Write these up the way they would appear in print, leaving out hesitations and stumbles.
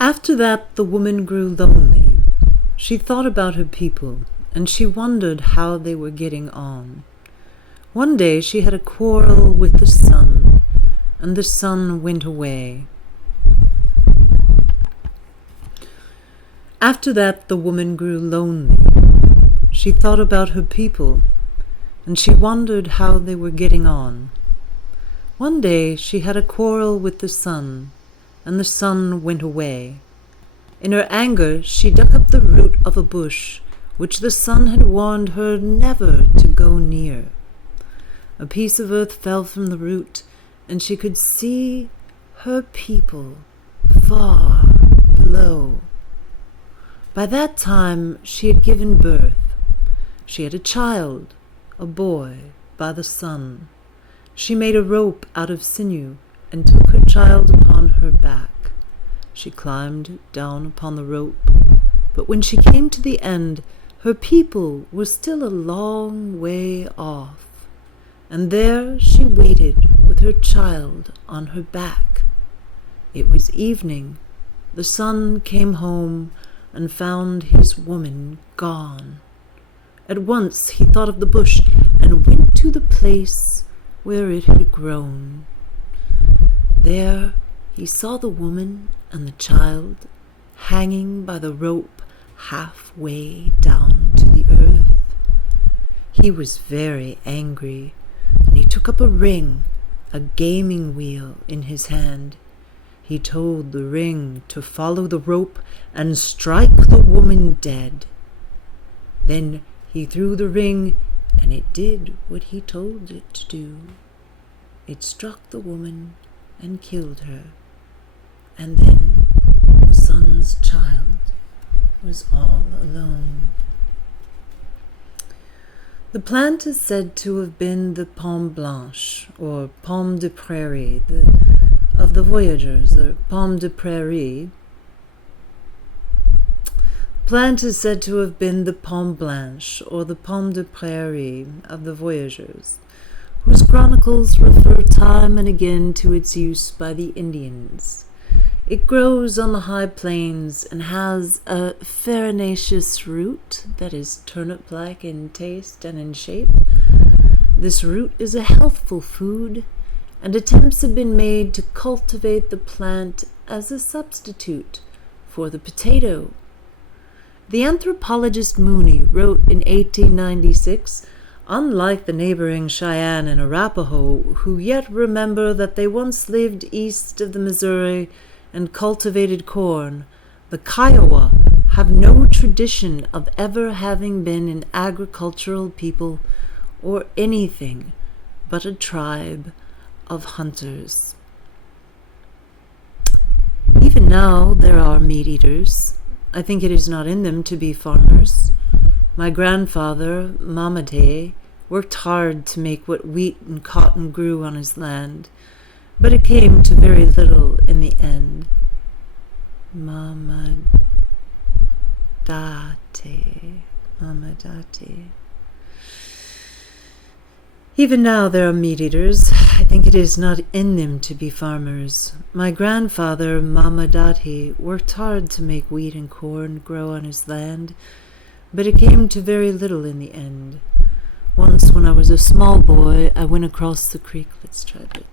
After that, the woman grew lonely. She thought about her people, and she wondered how they were getting on. One day she had a quarrel with the sun, and the sun went away. After that, the woman grew lonely. She thought about her people, and she wondered how they were getting on. One day she had a quarrel with the sun, and the sun went away. In her anger she dug up the root of a bush, which the sun had warned her never to go near. A piece of earth fell from the root, and she could see her people far below. By that time she had given birth. She had a child, a boy, by the sun. She made a rope out of sinew, and took her child upon her back. She climbed down upon the rope, but when she came to the end, her people were still a long way off, and there she waited with her child on her back. It was evening. The sun came home and found his woman gone. At once he thought of the bush and went to the place where it had grown. There he saw the woman and the child hanging by the rope halfway down to the earth. He was very angry, and he took up a ring, a gaming wheel, in his hand. He told the ring to follow the rope and strike the woman dead. Then he threw the ring, and it did what he told it to do. It struck the woman and killed her, and then the sun's child was all alone. The plant is said to have been the pomme blanche, or pomme de prairie, of the voyageurs. The pomme de prairie plant is said to have been the pomme blanche, or the pomme de prairie of the voyageurs, whose chronicles refer time and again to its use by the Indians. It grows on the high plains and has a farinaceous root that is turnip-like in taste and in shape. This root is a healthful food, and attempts have been made to cultivate the plant as a substitute for the potato. The anthropologist Mooney wrote in 1896, unlike the neighboring Cheyenne and Arapaho, who yet remember that they once lived east of the Missouri and cultivated corn, the Kiowa have no tradition of ever having been an agricultural people or anything but a tribe of hunters. Even now there are meat-eaters. I think it is not in them to be farmers. My grandfather, Momaday, worked hard to make what wheat and cotton grew on his land, but it came to very little in the end. Momaday. Even now there are meat-eaters. I think it is not in them to be farmers. My grandfather, Momaday, worked hard to make wheat and corn grow on his land, but it came to very little in the end. Once when I was a small boy, I went across the creek. Let's try that.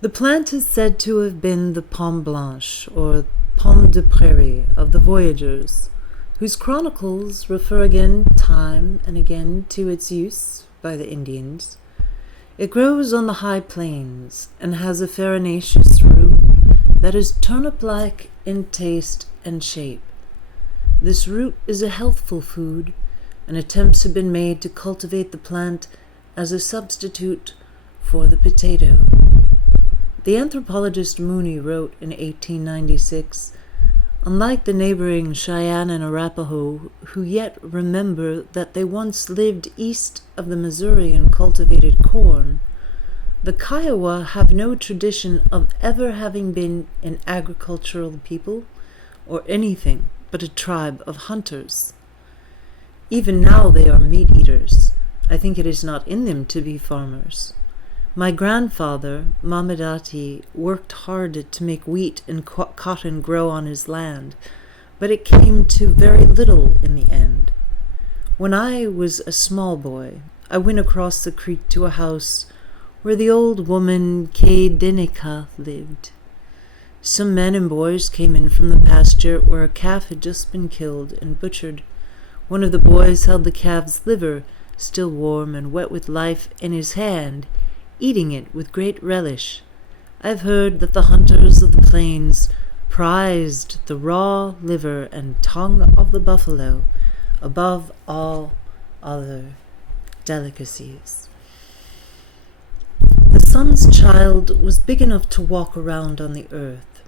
The plant is said to have been the pomme blanche, or pomme de prairie, of the voyageurs, whose chronicles refer again time and again to its use by the Indians. It grows on the high plains and has a farinaceous root that is turnip-like in taste and shape. This root is a healthful food, and attempts have been made to cultivate the plant as a substitute for the potato. The anthropologist Mooney wrote in 1896, unlike the neighboring Cheyenne and Arapaho, who yet remember that they once lived east of the Missouri and cultivated corn, the Kiowa have no tradition of ever having been an agricultural people or anything but a tribe of hunters. Even now they are meat-eaters. I think it is not in them to be farmers. My grandfather, Momaday, worked hard to make wheat and cotton grow on his land, but it came to very little in the end. When I was a small boy, I went across the creek to a house where the old woman Kay lived. Some men and boys came in from the pasture where a calf had just been killed and butchered. One of the boys held the calf's liver, still warm and wet with life, in his hand, eating it with great relish. I have heard that the hunters of the plains prized the raw liver and tongue of the buffalo above all other delicacies. The sun's child was big enough to walk around on the earth,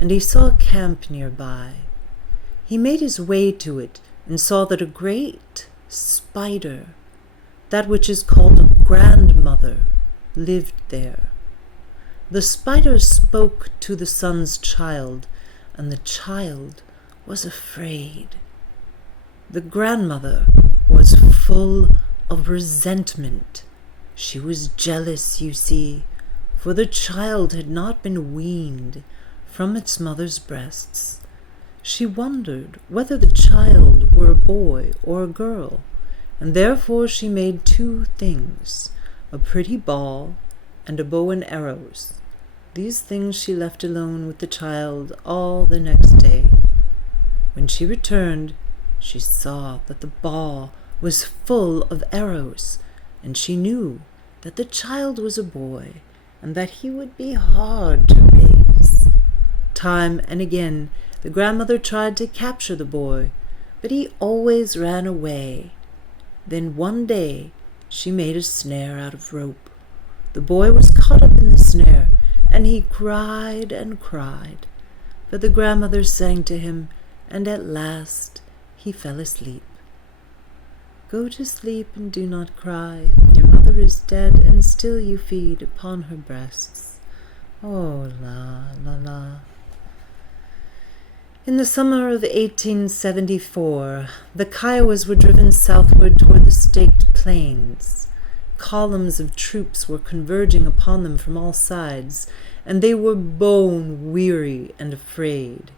and he saw a camp nearby. He made his way to it and saw that a great spider, that which is called a grandmother, lived there. The spider spoke to the sun's child, and the child was afraid. The grandmother was full of resentment. She was jealous, you see, for the child had not been weaned from its mother's breasts. She wondered whether the child were a boy or a girl, and therefore she made two things, a pretty ball and a bow and arrows. These things she left alone with the child all the next day. When she returned, she saw that the ball was full of arrows, and she knew that the child was a boy, and that he would be hard to raise. Time and again the grandmother tried to capture the boy, but he always ran away. Then one day she made a snare out of rope. The boy was caught up in the snare, and he cried and cried. But the grandmother sang to him, and at last he fell asleep. Go to sleep and do not cry. Your mother is dead, and still you feed upon her breasts. Oh, la, la, la. In the summer of 1874, the Kiowas were driven southward toward the Staked Plains. Columns of troops were converging upon them from all sides, and they were bone-weary and afraid.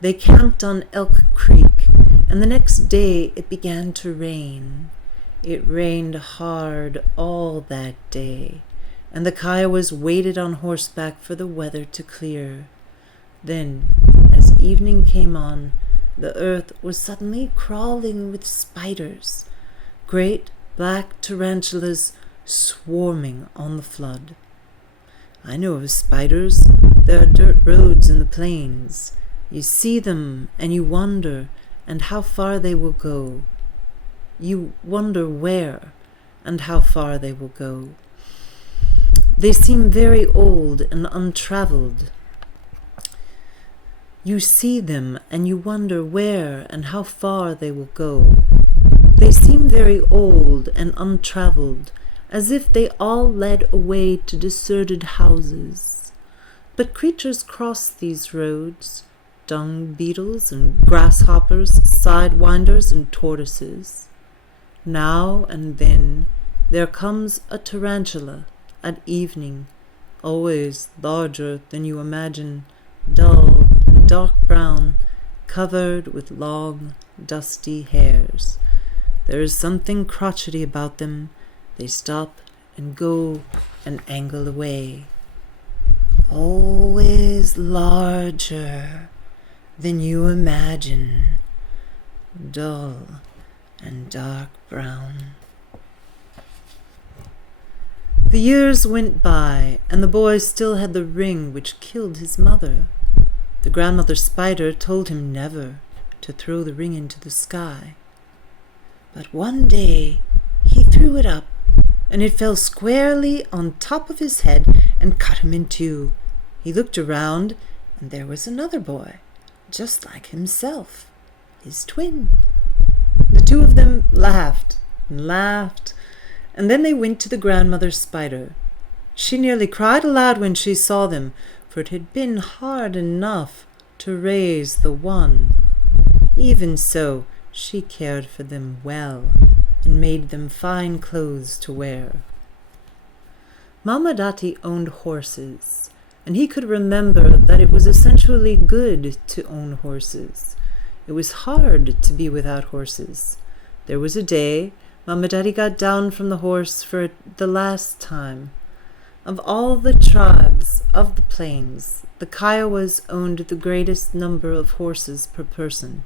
They camped on Elk Creek, and the next day it began to rain. It rained hard all that day, and the Kiowas waited on horseback for the weather to clear. Then, as evening came on, the earth was suddenly crawling with spiders, great black tarantulas swarming on the flood. I know of spiders. There are dirt roads in the plains. You see them, and you wonder, and how far they will go. You wonder where, and how far they will go. They seem very old and untraveled. You see them, and you wonder where and how far they will go. They seem very old and untraveled, as if they all led away to deserted houses. But creatures cross these roads, dung beetles and grasshoppers, sidewinders and tortoises. Now and then there comes a tarantula at evening, always larger than you imagine, dull and dark brown, covered with long, dusty hairs. There is something crotchety about them. They stop and go and angle away. Always larger than you imagine, dull and dark brown. The years went by, and the boy still had the ring which killed his mother. The grandmother spider told him never to throw the ring into the sky. But one day he threw it up, and it fell squarely on top of his head and cut him in two. He looked around, and there was another boy, just like himself, his twin. The two of them laughed and laughed, and then they went to the grandmother spider. She nearly cried aloud when she saw them, for it had been hard enough to raise the one. Even so, she cared for them well, and made them fine clothes to wear. Momaday owned horses, and he could remember that it was essentially good to own horses. It was hard to be without horses. There was a day Momaday got down from the horse for the last time. Of all the tribes of the plains, the Kiowas owned the greatest number of horses per person.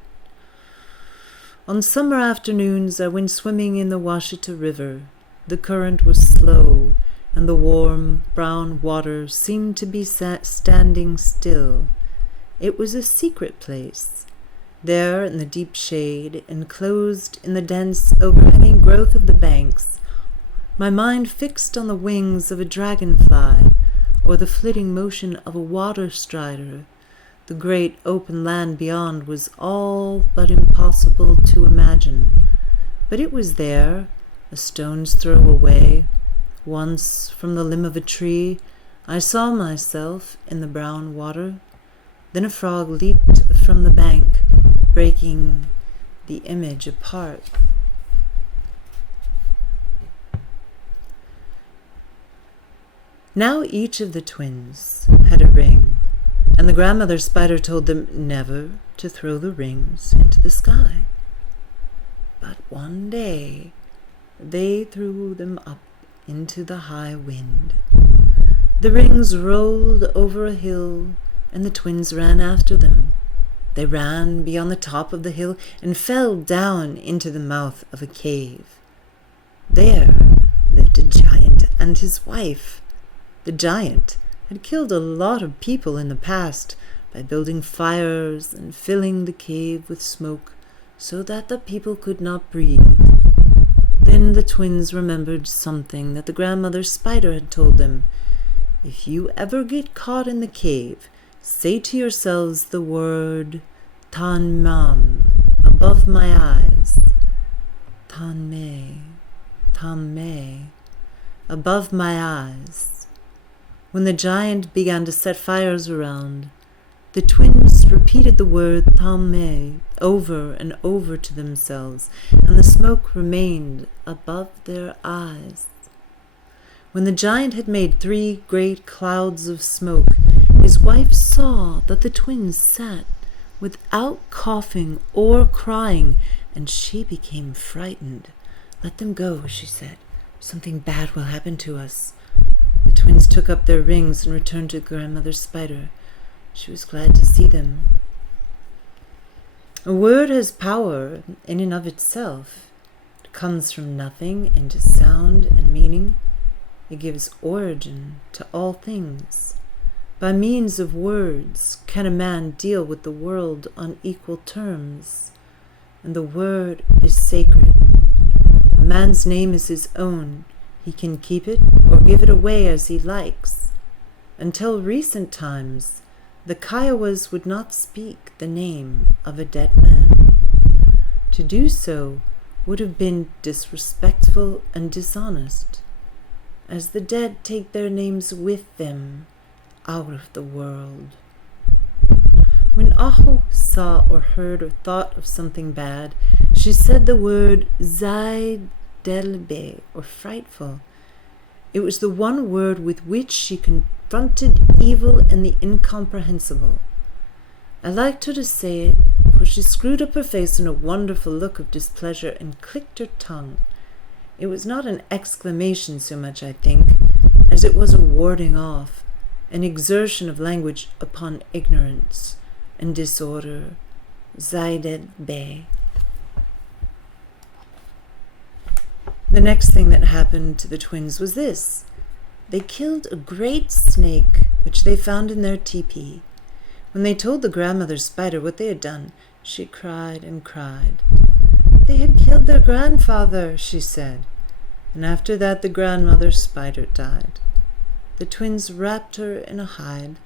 On summer afternoons I went swimming in the Washita River. The current was slow, and the warm, brown water seemed to be standing still. It was a secret place. There, in the deep shade, enclosed in the dense, overhanging growth of the banks, my mind fixed on the wings of a dragonfly, or the flitting motion of a water strider, the great open land beyond was all but impossible to imagine. But it was there, a stone's throw away. Once, from the limb of a tree, I saw myself in the brown water. Then a frog leaped from the bank, breaking the image apart. Now each of the twins had a ring, and the grandmother spider told them never to throw the rings into the sky. But one day they threw them up into the high wind. The rings rolled over a hill, and the twins ran after them. They ran beyond the top of the hill and fell down into the mouth of a cave. There lived a giant and his wife. The giant had killed a lot of people in the past by building fires and filling the cave with smoke so that the people could not breathe. Then the twins remembered something that the grandmother spider had told them. If you ever get caught in the cave, say to yourselves the word Tanmam above my eyes. Tanme, Tamme, above my eyes. When the giant began to set fires around, the twins repeated the word Tamme over and over to themselves, and the smoke remained above their eyes. When the giant had made 3 great clouds of smoke, his wife saw that the twins sat without coughing or crying, and she became frightened. "Let them go," she said. "Something bad will happen to us." The twins took up their rings and returned to grandmother spider. She was glad to see them. A word has power in and of itself. It comes from nothing into sound and meaning. It gives origin to all things. By means of words can a man deal with the world on equal terms, and the word is sacred. A man's name is his own. He can keep it or give it away as he likes. Until recent times, the Kiowas would not speak the name of a dead man. To do so would have been disrespectful and dishonest, as the dead take their names with them out of the world. When Aho saw or heard or thought of something bad, she said the word Zaidelbe, or frightful. It was the one word with which she confronted evil and the incomprehensible. I liked her to say it, for she screwed up her face in a wonderful look of displeasure and clicked her tongue. It was not an exclamation so much, I think, as it was a warding off, an exertion of language upon ignorance and disorder. Zaidelbe. The next thing that happened to the twins was this. They killed a great snake, which they found in their teepee. When they told the grandmother spider what they had done, she cried and cried. They had killed their grandfather, she said, and after that the grandmother spider died. The twins wrapped her in a hide,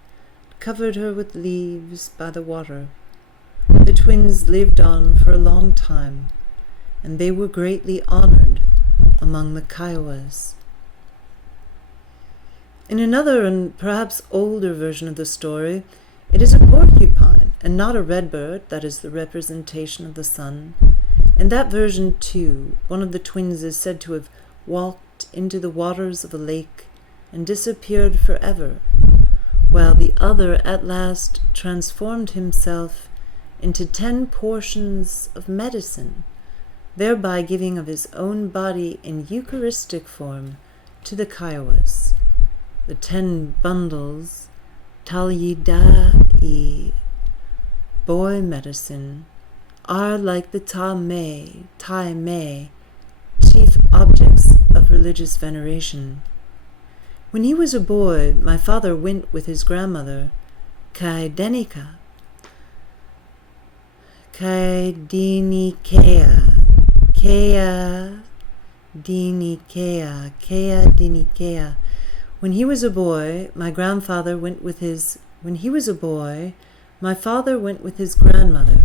covered her with leaves by the water. The twins lived on for a long time, and they were greatly honored among the Kiowas. In another and perhaps older version of the story, it is a porcupine and not a redbird that is the representation of the sun. In that version, too, one of the twins is said to have walked into the waters of a lake and disappeared forever, while the other at last transformed himself into 10 portions of medicine, thereby giving of his own body in Eucharistic form to the Kiowas. The 10 bundles, Talyidai, boy medicine, are like the Tai-me, chief objects of religious veneration. When he was a boy, my father went with his grandmother, Kaidinikea, When he was a boy, my father went with his grandmother.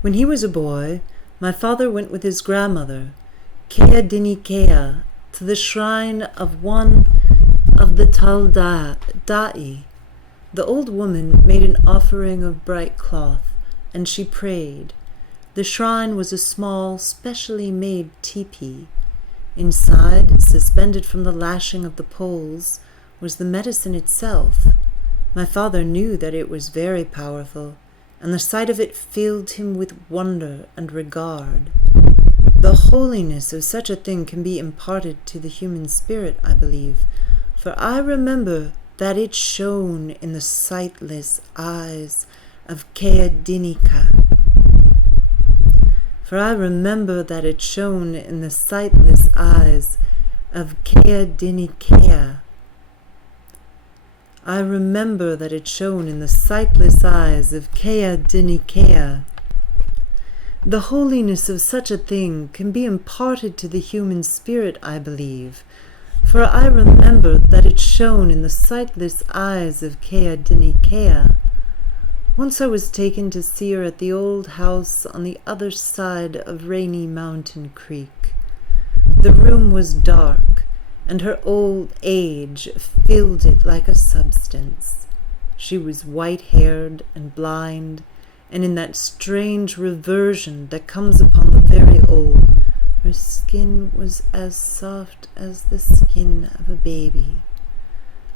When he was a boy, my father went with his grandmother, Kaidinikea, to the shrine of one of the Taldai. The old woman made an offering of bright cloth, and she prayed. The shrine was a small, specially made teepee. Inside, suspended from the lashing of the poles, was the medicine itself. My father knew that it was very powerful, and the sight of it filled him with wonder and regard. The holiness of such a thing can be imparted to the human spirit, I believe, for I remember that it shone in the sightless eyes of Kaidinikea. I remember that it shone in the sightless eyes of Kaidinikea. The holiness of such a thing can be imparted to the human spirit, I believe, for I remember that it shone in the sightless eyes of Kaidinikea. Once I was taken to see her at the old house on the other side of Rainy Mountain Creek. The room was dark, and her old age filled it like a substance. She was white-haired and blind, and in that strange reversion that comes upon the very old, her skin was as soft as the skin of a baby.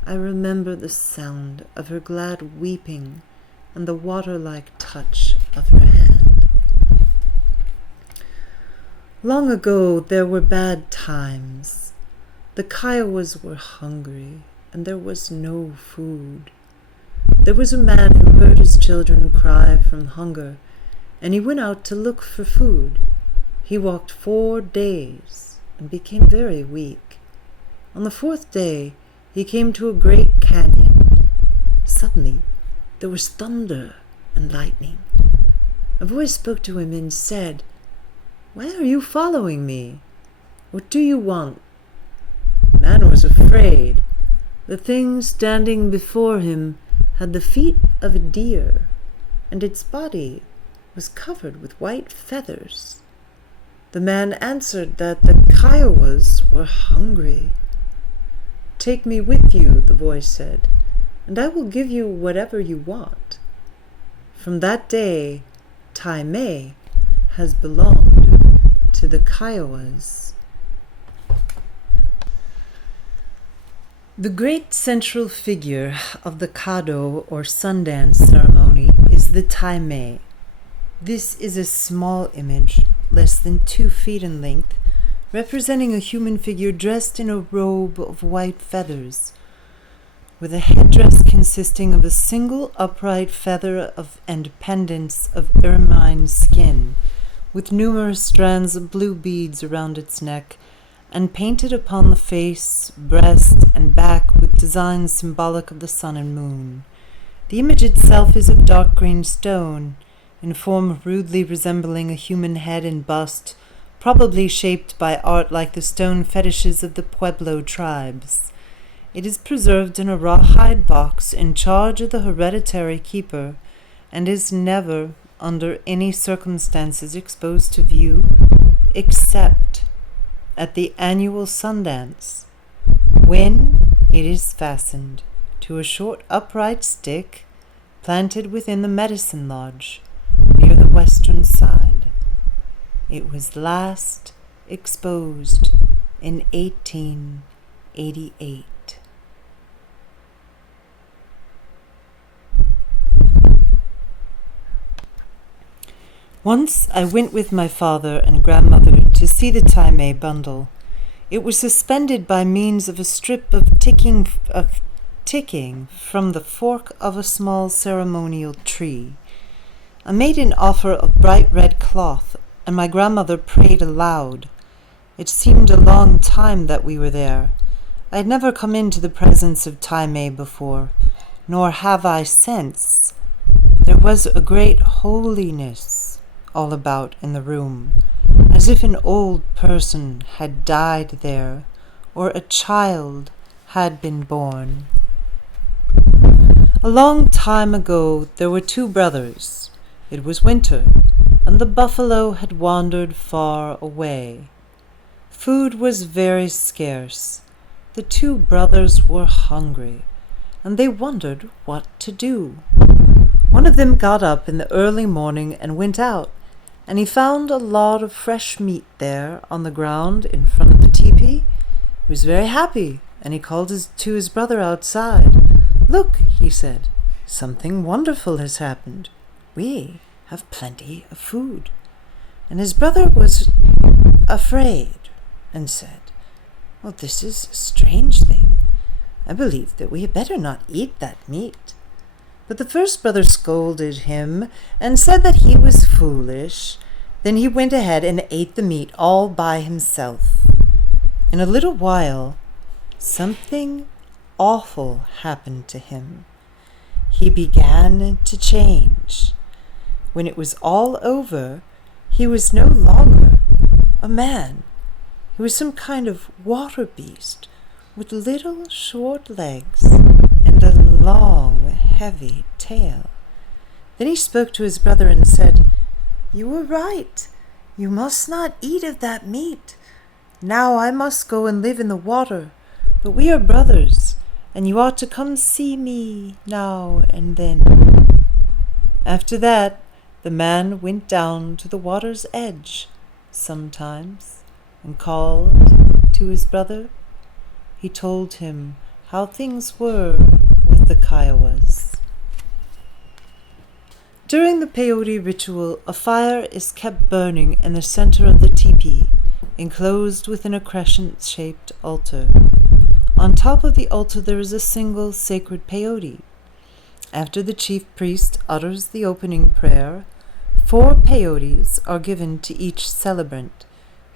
I remember the sound of her glad weeping and the water-like touch of her hand. Long ago there were bad times. The Kiowas were hungry, and there was no food. There was a man who heard his children cry from hunger, and he went out to look for food. He walked 4 days and became very weak. On the 4th day he came to a great canyon. Suddenly there was thunder and lightning. A voice spoke to him and said, "Why are you following me? What do you want?" The man was afraid. The thing standing before him had the feet of a deer, and its body was covered with white feathers. The man answered that the Kiowas were hungry. "Take me with you," the voice said, "and I will give you whatever you want." From that day, Tai-me has belonged to the Kiowas. The great central figure of the Kado or Sundance ceremony is the Tai-me. This is a small image, less than 2 feet in length, representing a human figure dressed in a robe of white feathers, with a headdress consisting of a single upright feather and pendants of ermine skin, with numerous strands of blue beads around its neck, and painted upon the face, breast, and back with designs symbolic of the sun and moon. The image itself is of dark green stone, in form rudely resembling a human head and bust, probably shaped by art like the stone fetishes of the Pueblo tribes. It is preserved in a rawhide box in charge of the hereditary keeper, and is never, under any circumstances, exposed to view, except at the annual Sundance, when it is fastened to a short upright stick planted within the medicine lodge near the western side. It was last exposed in 18 88. Once I went with my father and grandmother to see the Taimei bundle. It was suspended by means of a strip of ticking from the fork of a small ceremonial tree. I made an offer of bright red cloth, and my grandmother prayed aloud. It seemed a long time that we were there. I had never come into the presence of Taimei before, nor have I since. There was a great holiness all about in the room, as if an old person had died there, or a child had been born. A long time ago there were two brothers. It was winter, and the buffalo had wandered far away. Food was very scarce. The two brothers were hungry, and they wondered what to do. One of them got up in the early morning and went out, and he found a lot of fresh meat there on the ground in front of the teepee. He was very happy, and he called to his brother outside. "Look," he said, "something wonderful has happened. We have plenty of food." And his brother was afraid and said, "Well, this is a strange thing. I believe that we had better not eat that meat." But the first brother scolded him and said that he was foolish. Then he went ahead and ate the meat all by himself. In a little while, something awful happened to him. He began to change. When it was all over, he was no longer a man. He was some kind of water beast with little short legs and a long, heavy tail. Then he spoke to his brother and said, "You were right. You must not eat of that meat. Now I must go and live in the water, but we are brothers, and you ought to come see me now and then." After that, the man went down to the water's edge sometimes and called to his brother. He told him how things were with the Kiowas. During the peyote ritual, a fire is kept burning in the center of the teepee, enclosed within a crescent-shaped altar. On top of the altar there is a single sacred peyote. After the chief priest utters the opening prayer, 4 peyotes are given to each celebrant,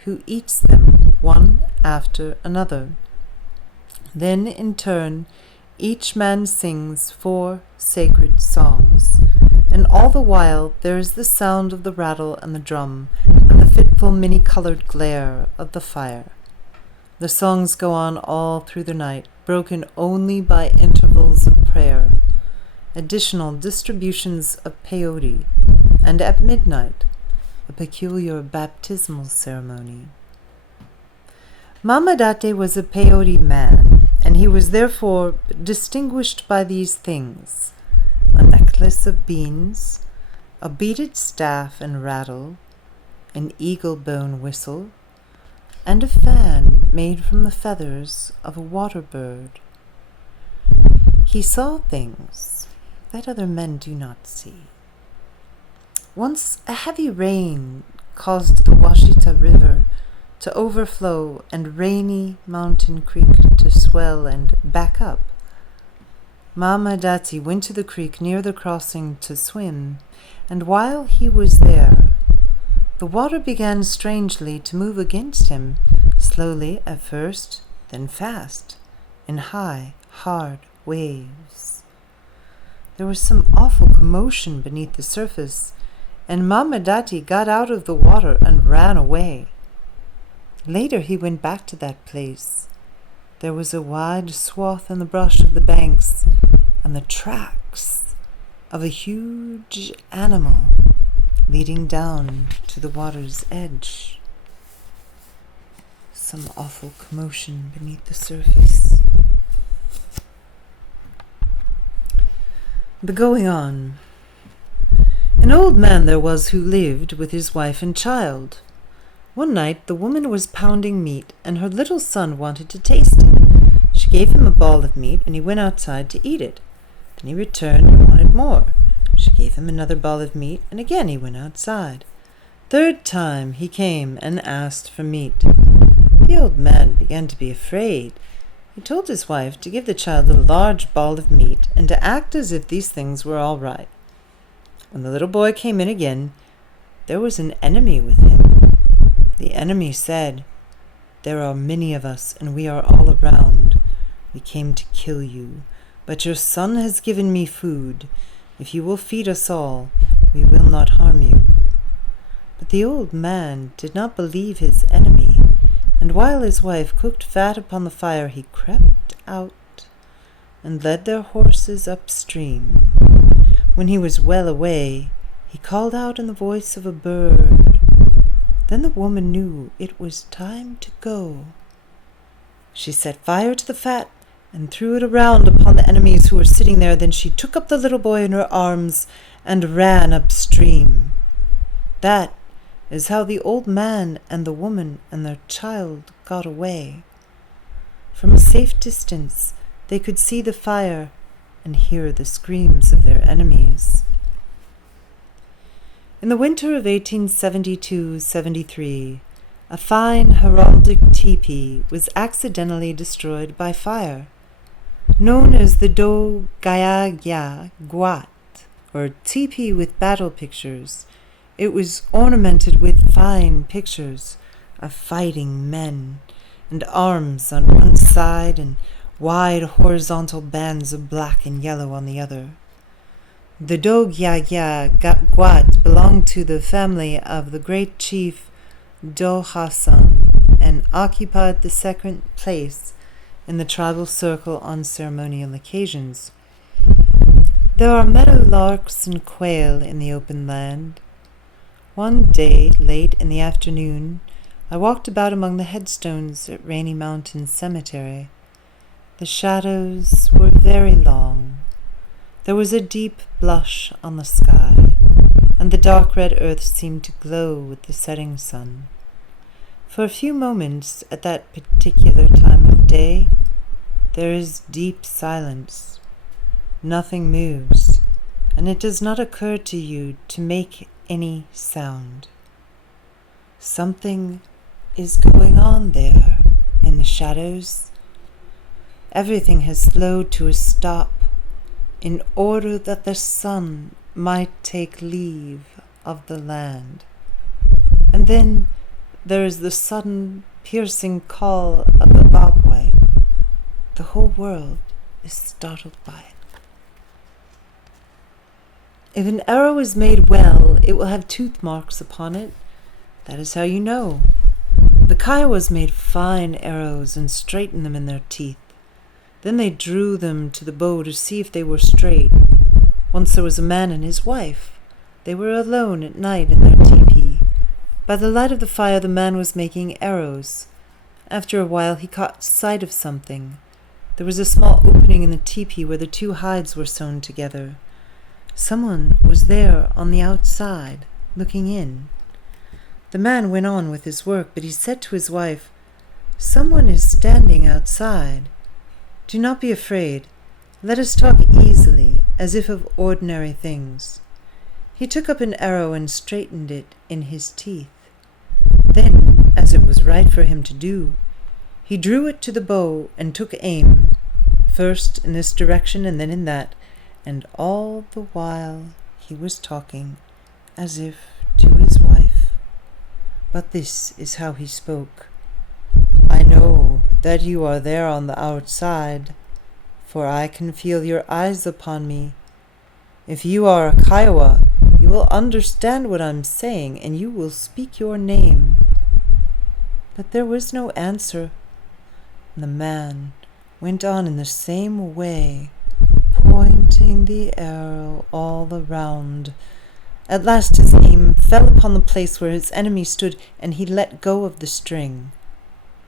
who eats them one after another. Then, in turn, each man sings 4 sacred songs, and all the while there is the sound of the rattle and the drum, and the fitful many-colored glare of the fire. The songs go on all through the night, broken only by intervals of prayer, additional distributions of peyote, and at midnight, a peculiar baptismal ceremony. Momaday was a peyote man, and he was therefore distinguished by these things: a necklace of beans, a beaded staff and rattle, an eagle bone whistle, and a fan made from the feathers of a water bird. He saw things that other men do not see. Once a heavy rain caused the Washita River to overflow and Rainy Mountain Creek to swell and back up. Momaday went to the creek near the crossing to swim, and while he was there, the water began strangely to move against him, slowly at first, then fast, in high, hard waves. There was some awful commotion beneath the surface, and Momaday got out of the water and ran away. Later he went back to that place. There was a wide swath in the brush of the banks, and the tracks of a huge animal leading down to the water's edge. Some awful commotion beneath the surface. The going on. An old man there was who lived with his wife and child. One night the woman was pounding meat, and her little son wanted to taste it. gave him a ball of meat, and he went outside to eat it. Then he returned and wanted more. She gave him another ball of meat, and again he went outside. Third time he came and asked for meat. The old man began to be afraid. He told his wife to give the child a large ball of meat and to act as if these things were all right. When the little boy came in again, there was an enemy with him. The enemy said, "There are many of us, and we are all around. We came to kill you, but your son has given me food. If you will feed us all, we will not harm you." But the old man did not believe his enemy, and while his wife cooked fat upon the fire, he crept out and led their horses upstream. When he was well away, he called out in the voice of a bird. Then the woman knew it was time to go. She set fire to the fat and threw it around upon the enemies who were sitting there. Then she took up the little boy in her arms and ran upstream. That is how the old man and the woman and their child got away. From a safe distance, they could see the fire and hear the screams of their enemies. In the winter of 1872-73, a fine heraldic teepee was accidentally destroyed by fire. Known as the Do Gaya Guat, or teepee with battle pictures, it was ornamented with fine pictures of fighting men, and arms on one side and wide horizontal bands of black and yellow on the other. The Do Gaya Guat belonged to the family of the great chief Do Hassan and occupied the second place in the tribal circle on ceremonial occasions. There are meadow larks and quail in the open land. One day, late in the afternoon, I walked about among the headstones at Rainy Mountain Cemetery. The shadows were very long. There was a deep blush on the sky, and the dark red earth seemed to glow with the setting sun. For a few moments at that particular time of day, there is deep silence. Nothing moves, and it does not occur to you to make any sound. Something is going on there in the shadows. Everything has slowed to a stop in order that the sun might take leave of the land. And then there is the sudden piercing call of the bobwhite. The whole world is startled by it. If an arrow is made well, it will have tooth marks upon it. That is how you know. The Kiowas made fine arrows and straightened them in their teeth. Then they drew them to the bow to see if they were straight. Once there was a man and his wife. They were alone at night in their teepee. By the light of the fire, the man was making arrows. After a while, he caught sight of something. There was a small opening in the teepee where the two hides were sewn together. Someone was there on the outside, looking in. The man went on with his work, but he said to his wife, "Someone is standing outside. Do not be afraid. Let us talk easily, as if of ordinary things." He took up an arrow and straightened it in his teeth. Then, as it was right for him to do, he drew it to the bow and took aim, first in this direction and then in that, and all the while he was talking as if to his wife. But this is how he spoke. "I know that you are there on the outside, for I can feel your eyes upon me. If you are a Kiowa, you will understand what I'm saying, and you will speak your name." But there was no answer, and the man went on in the same way, pointing the arrow all around. At last his aim fell upon the place where his enemy stood, and he let go of the string.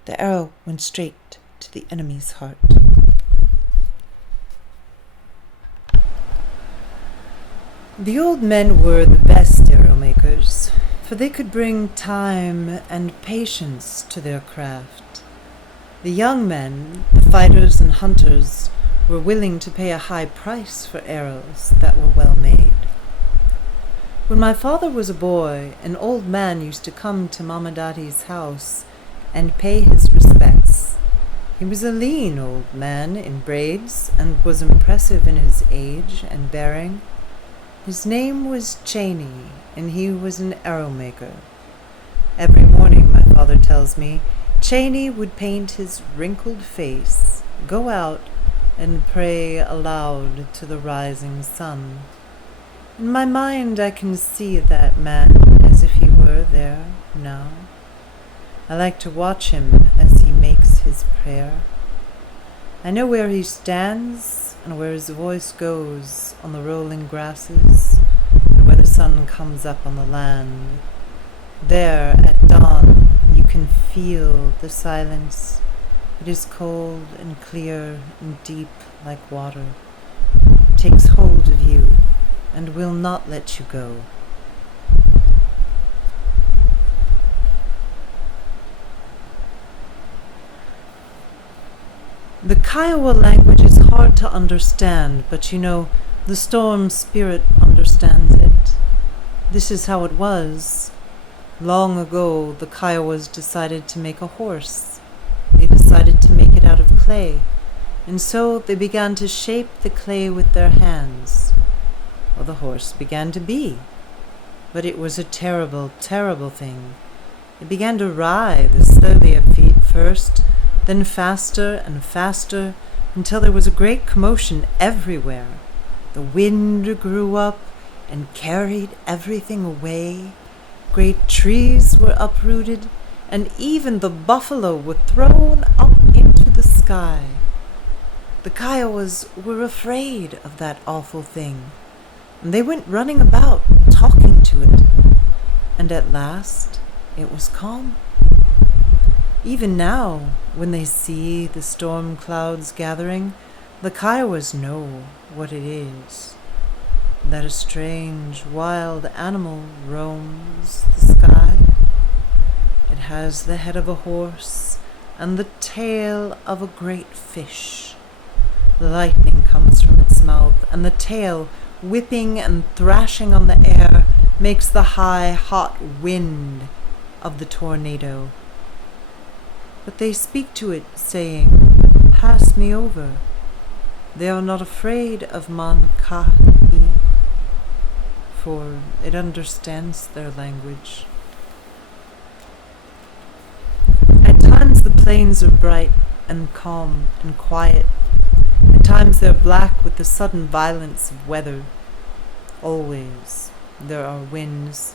The arrow went straight to the enemy's heart. The old men were the best arrow makers, for they could bring time and patience to their craft. The young men, the fighters and hunters were willing to pay a high price for arrows that were well made. When my father was a boy, an old man used to come to Momaday's house and pay his respects. He was a lean old man in braids and was impressive in his age and bearing. His name was Cheney, and he was an arrow maker. Every morning, my father tells me, Cheney would paint his wrinkled face, go out, and pray aloud to the rising sun. In my mind I can see that man as if he were there now. I like to watch him as he makes his prayer. I know where he stands and where his voice goes on the rolling grasses and where the sun comes up on the land. There at dawn you can feel the silence. It is cold and clear and deep like water. It takes hold of you and will not let you go. The Kiowa language is hard to understand, but the storm spirit understands it. This is how it was. Long ago, the Kiowas decided to make a horse. They decided to make it out of clay, and so they began to shape the clay with their hands. Well, the horse began to be, but it was a terrible, terrible thing. It began to writhe slowly at feet first, then faster and faster, until there was a great commotion everywhere. The wind grew up and carried everything away. Great trees were uprooted, and even the buffalo were thrown up into the sky. The Kiowas were afraid of that awful thing, and they went running about, talking to it. And at last it was calm. Even now, when they see the storm clouds gathering, the Kiowas know what it is. That a strange, wild animal roams the sky. It has the head of a horse and the tail of a great fish. Lightning comes from its mouth, and the tail, whipping and thrashing on the air, makes the high, hot wind of the tornado. But they speak to it, saying, "Pass me over." They are not afraid of Mankahi, for it understands their language. At times the plains are bright and calm and quiet. At times they're black with the sudden violence of weather. Always there are winds.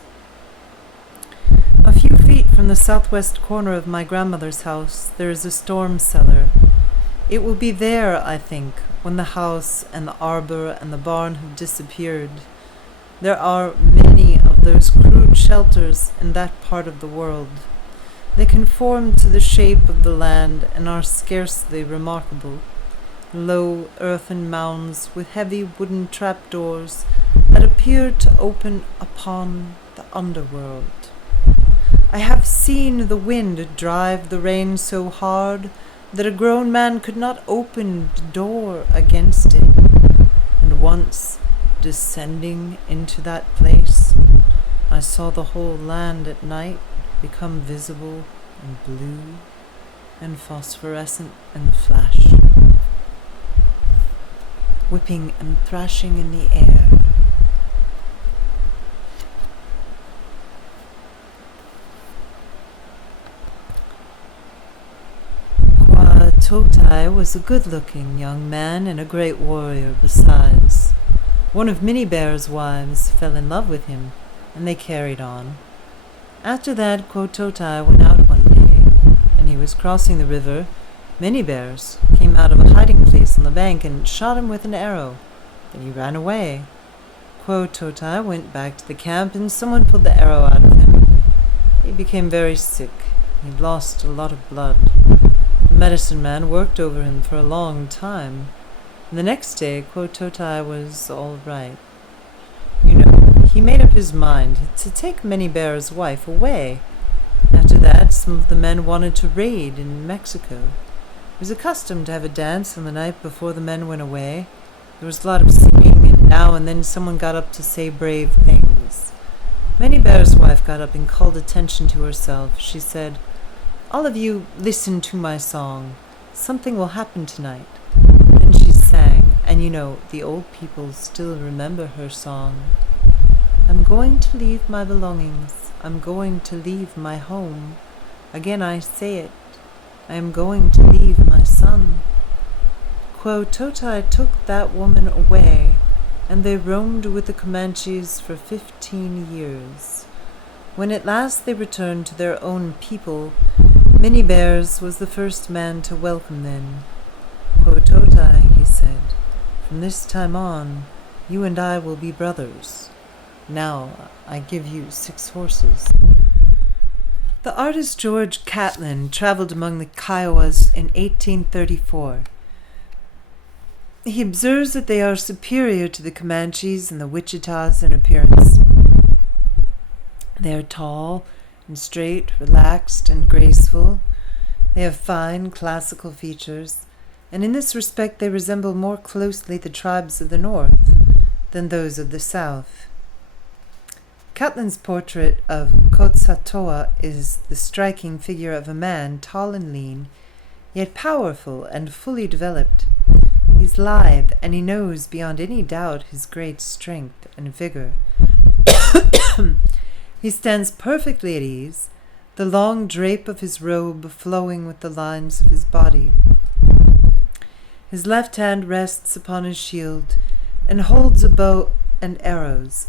A few feet from the southwest corner of my grandmother's house there is a storm cellar. It will be there, I think, when the house and the arbor and the barn have disappeared. There are many of those crude shelters in that part of the world. They conform to the shape of the land and are scarcely remarkable. Low earthen mounds with heavy wooden trapdoors that appear to open upon the underworld. I have seen the wind drive the rain so hard that a grown man could not open the door against it. And once, descending into that place, I saw the whole land at night become visible and blue and phosphorescent in the flash, whipping and thrashing in the air. Totai was a good-looking young man and a great warrior besides. One of Minnie Bear's wives fell in love with him, and they carried on. After that, Totai went out one day, and he was crossing the river. Minnie Bears came out of a hiding place on the bank and shot him with an arrow. Then he ran away. Totai went back to the camp, and someone pulled the arrow out of him. He became very sick. He'd lost a lot of blood. The medicine man worked over him for a long time, and the next day Totai was all right. He made up his mind to take Minnie Bear's wife away. After that, some of the men wanted to raid in Mexico. It was a custom to have a dance on the night before the men went away. There was a lot of singing, and now and then someone got up to say brave things. Many Bear's wife got up and called attention to herself. She said, "All of you, listen to my song. Something will happen tonight." And she sang, and the old people still remember her song. "I'm going to leave my belongings. I'm going to leave my home. Again I say it. I am going to leave my son." Quototai took that woman away, and they roamed with the Comanches for 15 years. When at last they returned to their own people, Many Bears was the first man to welcome them. "Quototai," he said, "from this time on, you and I will be brothers. Now I give you 6 horses." The artist George Catlin traveled among the Kiowas in 1834. He observes that they are superior to the Comanches and the Wichitas in appearance. They are tall and straight, relaxed and graceful. They have fine classical features, and in this respect they resemble more closely the tribes of the north than those of the south. Catlin's portrait of Quetzalcoatl is the striking figure of a man tall and lean, yet powerful and fully developed. He's lithe, and he knows beyond any doubt his great strength and vigor. He stands perfectly at ease, the long drape of his robe flowing with the lines of his body. His left hand rests upon his shield and holds a bow and arrows.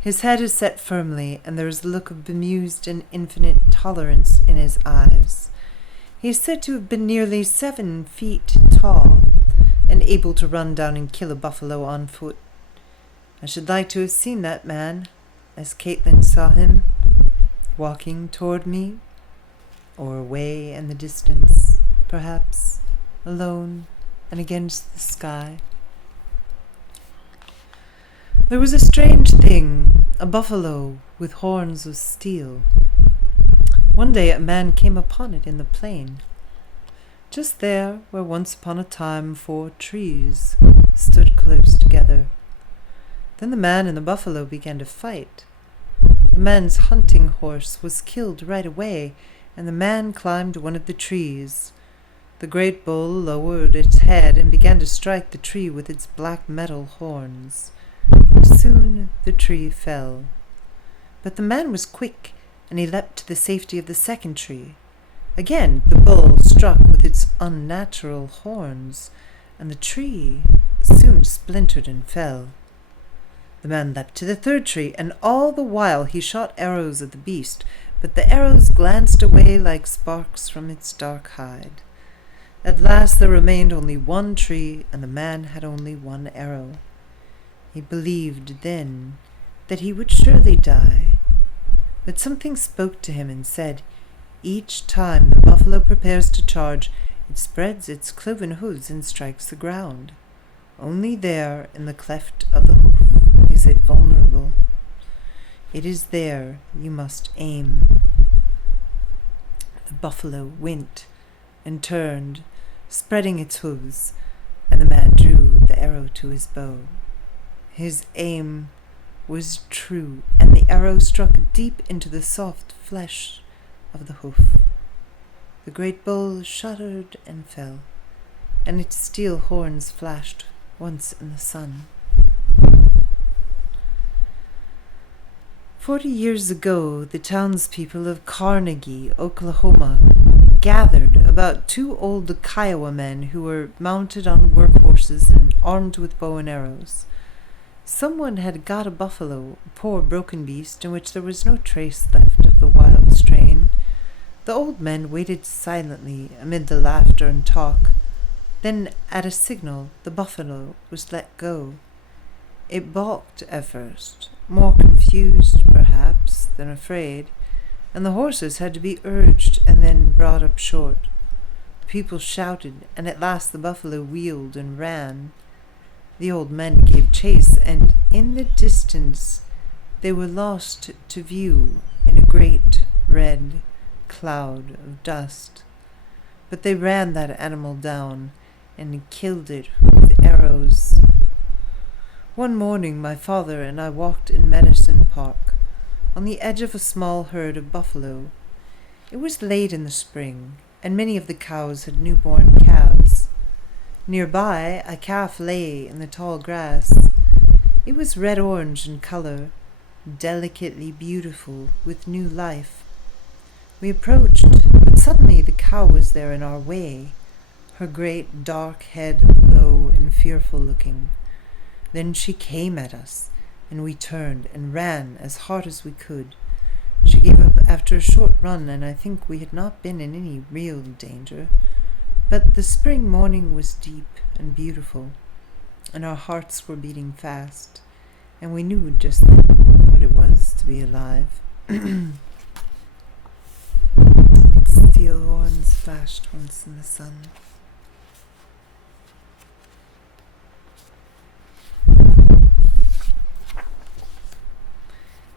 His head is set firmly, and there is a look of bemused and infinite tolerance in his eyes. He is said to have been nearly 7 feet tall, and able to run down and kill a buffalo on foot. I should like to have seen that man, as Caitlin saw him, walking toward me, or away in the distance, perhaps, alone and against the sky. There was a strange thing, a buffalo with horns of steel. One day a man came upon it in the plain, just there where once upon a time 4 trees stood close together. Then the man and the buffalo began to fight. The man's hunting horse was killed right away, and the man climbed one of the trees. The great bull lowered its head and began to strike the tree with its black metal horns, and soon the tree fell. But the man was quick, and he leapt to the safety of the second tree. Again the bull struck with its unnatural horns, and the tree soon splintered and fell. The man leapt to the third tree, and all the while he shot arrows at the beast, but the arrows glanced away like sparks from its dark hide. At last there remained only 1 tree, and the man had only 1 arrow. He believed then that he would surely die, but something spoke to him and said, "Each time the buffalo prepares to charge, it spreads its cloven hooves and strikes the ground. Only there, in the cleft of the hoof, is it vulnerable. It is there you must aim." The buffalo went and turned, spreading its hooves, and the man drew the arrow to his bow. His aim was true, and the arrow struck deep into the soft flesh of the hoof. The great bull shuddered and fell, and its steel horns flashed once in the sun. 40 years ago, the townspeople of Carnegie, Oklahoma, gathered about 2 old Kiowa men who were mounted on workhorses and armed with bow and arrows. Someone had got a buffalo, a poor broken beast, in which there was no trace left of the wild strain. The old men waited silently amid the laughter and talk. Then, at a signal, the buffalo was let go. It balked at first, more confused, perhaps, than afraid, and the horses had to be urged and then brought up short. The people shouted, and at last the buffalo wheeled and ran. The old men gave chase, and in the distance they were lost to view in a great red cloud of dust. but they ran that animal down and killed it with arrows. One morning my father and I walked in Medicine Park, on the edge of a small herd of buffalo. It was late in the spring, and many of the cows had newborn calves. Nearby, a calf lay in the tall grass. It was red-orange in color, delicately beautiful, with new life. We approached, but suddenly the cow was there in our way, her great dark head low and fearful-looking. Then she came at us, and we turned and ran as hard as we could. She gave up after a short run, and I think we had not been in any real danger. But the spring morning was deep and beautiful, and our hearts were beating fast, and we knew just then what it was to be alive. Its steel horns flashed once in the sun.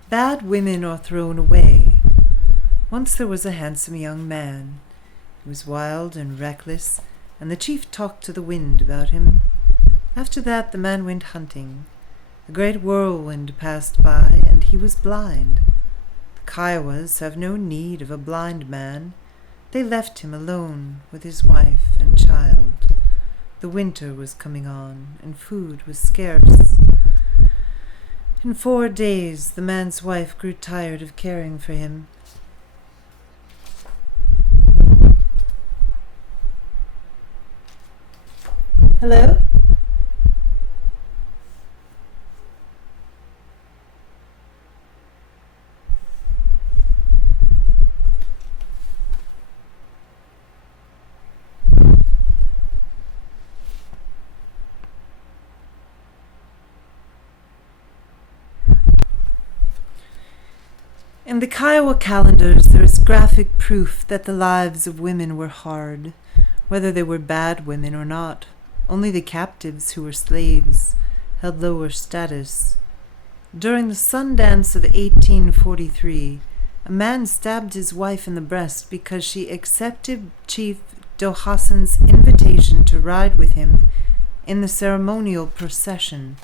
Bad women are thrown away. Once there was a handsome young man. He was wild and reckless, and the chief talked to the wind about him. After that the man went hunting. A great whirlwind passed by, and he was blind. The Kiowas have no need of a blind man. They left him alone with his wife and child. The winter was coming on, and food was scarce. In 4 days the man's wife grew tired of caring for him. Hello? In the Kiowa calendars there is graphic proof that the lives of women were hard, whether they were bad women or not. Only the captives who were slaves held lower status. During the sun dance of 1843, a man stabbed his wife in the breast because she accepted Chief Dohassen's invitation to ride with him in the ceremonial procession.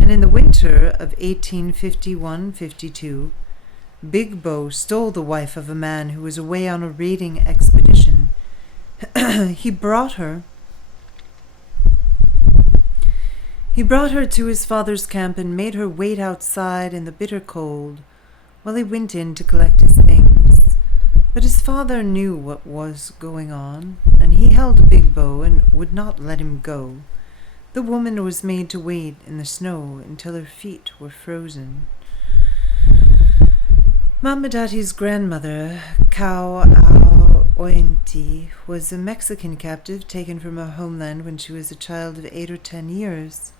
And in the winter of 1851-52, Big Bo stole the wife of a man who was away on a raiding expedition. He brought her to his father's camp and made her wait outside in the bitter cold while he went in to collect his things. But his father knew what was going on, and he held Big Bo and would not let him go. The woman was made to wait in the snow until her feet were frozen. Momaday's grandmother, Ointi, was a Mexican captive taken from her homeland when she was a child of 8 or 10 years.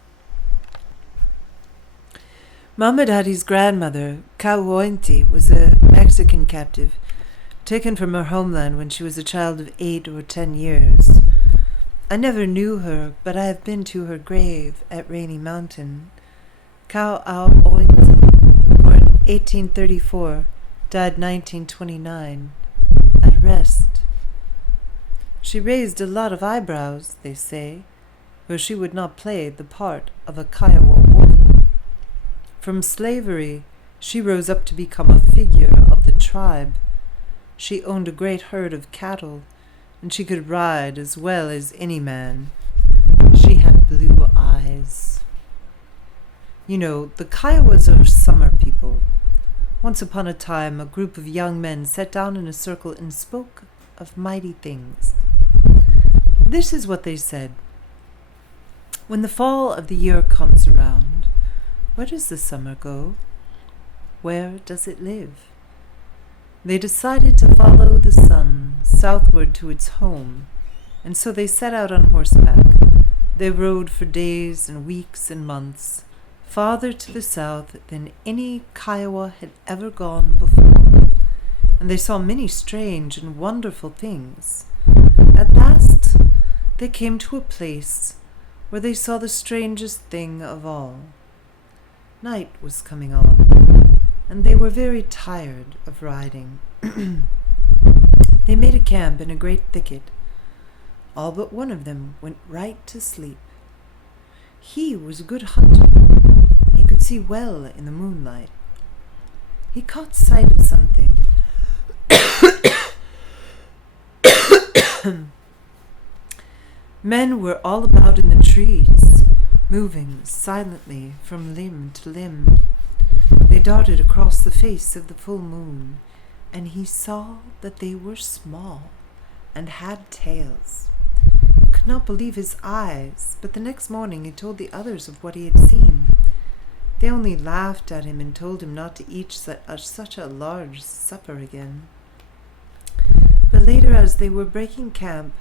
Momaday's grandmother, Ointi, was a Mexican captive taken from her homeland when she was a child of 8 or 10 years. I never knew her, but I have been to her grave at Rainy Mountain. Ointi, born 1834, died 1929, at rest. She raised a lot of eyebrows, they say, though she would not play the part of a Kiowa woman. From slavery, she rose up to become a figure of the tribe. She owned a great herd of cattle, and she could ride as well as any man. She had blue eyes. You know, the Kiowas are summer people. Once upon a time, a group of young men sat down in a circle and spoke of mighty things. This is what they said. When the fall of the year comes around, where does the summer go? Where does it live? They decided to follow the sun southward to its home, and so they set out on horseback. They rode for days and weeks and months, farther to the south than any Kiowa had ever gone before, and they saw many strange and wonderful things. At last they came to a place where they saw the strangest thing of all. Night was coming on, and they were very tired of riding. They made a camp in a great thicket, All but one of them went right to sleep. He was a good hunter, and he could see well in the moonlight. He caught sight of something. Men were all about in the trees, moving silently from limb to limb. They darted across the face of the full moon, and he saw that they were small and had tails. He could not believe his eyes, but the next morning he told the others of what he had seen. They only laughed at him and told him not to eat such a large supper again. But later, as they were breaking camp,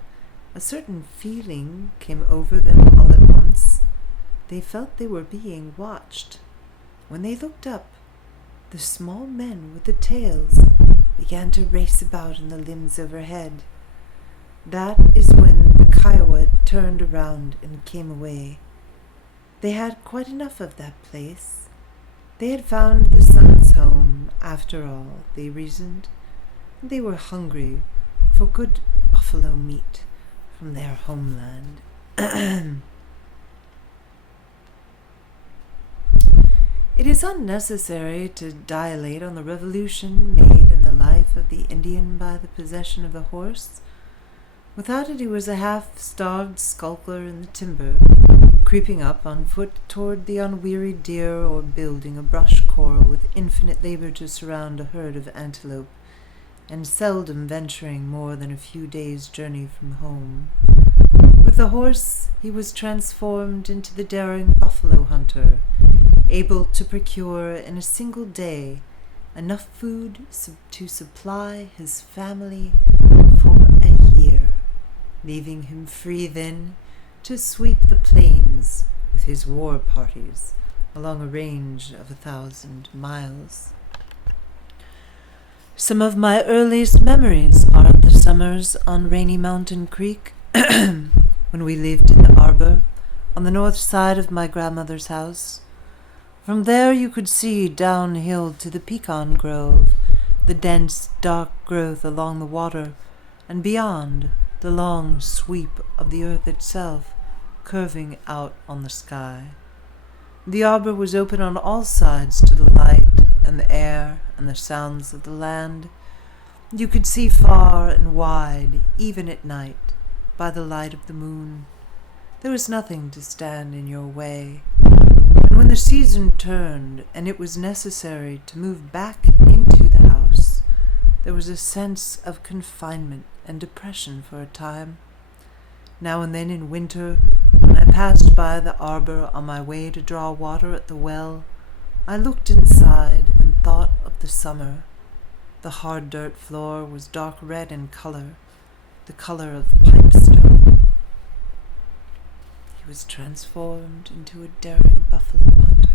a certain feeling came over them all at once. They felt they were being watched. When they looked up, the small men with the tails began to race about in the limbs overhead. That is when the Kiowa turned around and came away. They had quite enough of that place. They had found the sun's home, after all, they reasoned. They were hungry for good buffalo meat from their homeland. It is unnecessary to dilate on the revolution made in the life of the Indian by the possession of a horse. Without it he was a half-starved skulker in the timber, creeping up on foot toward the unwearied deer or building a brush corral with infinite labor to surround a herd of antelope, and seldom venturing more than a few days' journey from home. With the horse he was transformed into the daring buffalo hunter, able to procure in a single day enough food to supply his family for a year, leaving him free then to sweep the plains with his war parties along a range of 1,000 miles. Some of my earliest memories are the summers on Rainy Mountain Creek, when we lived in the arbor on the north side of my grandmother's house. From there you could see downhill to the pecan grove, the dense, dark growth along the water, and beyond, the long sweep of the earth itself, curving out on the sky. The arbor was open on all sides to the light and the air and the sounds of the land. You could see far and wide, even at night, by the light of the moon. There was nothing to stand in your way. And when the season turned and it was necessary to move back into the house, there was a sense of confinement and depression for a time. Now and then in winter, when I passed by the arbor on my way to draw water at the well, I looked inside and thought of the summer. The hard dirt floor was dark red in color, the color of pipestone. He was transformed into a daring buffalo hunter.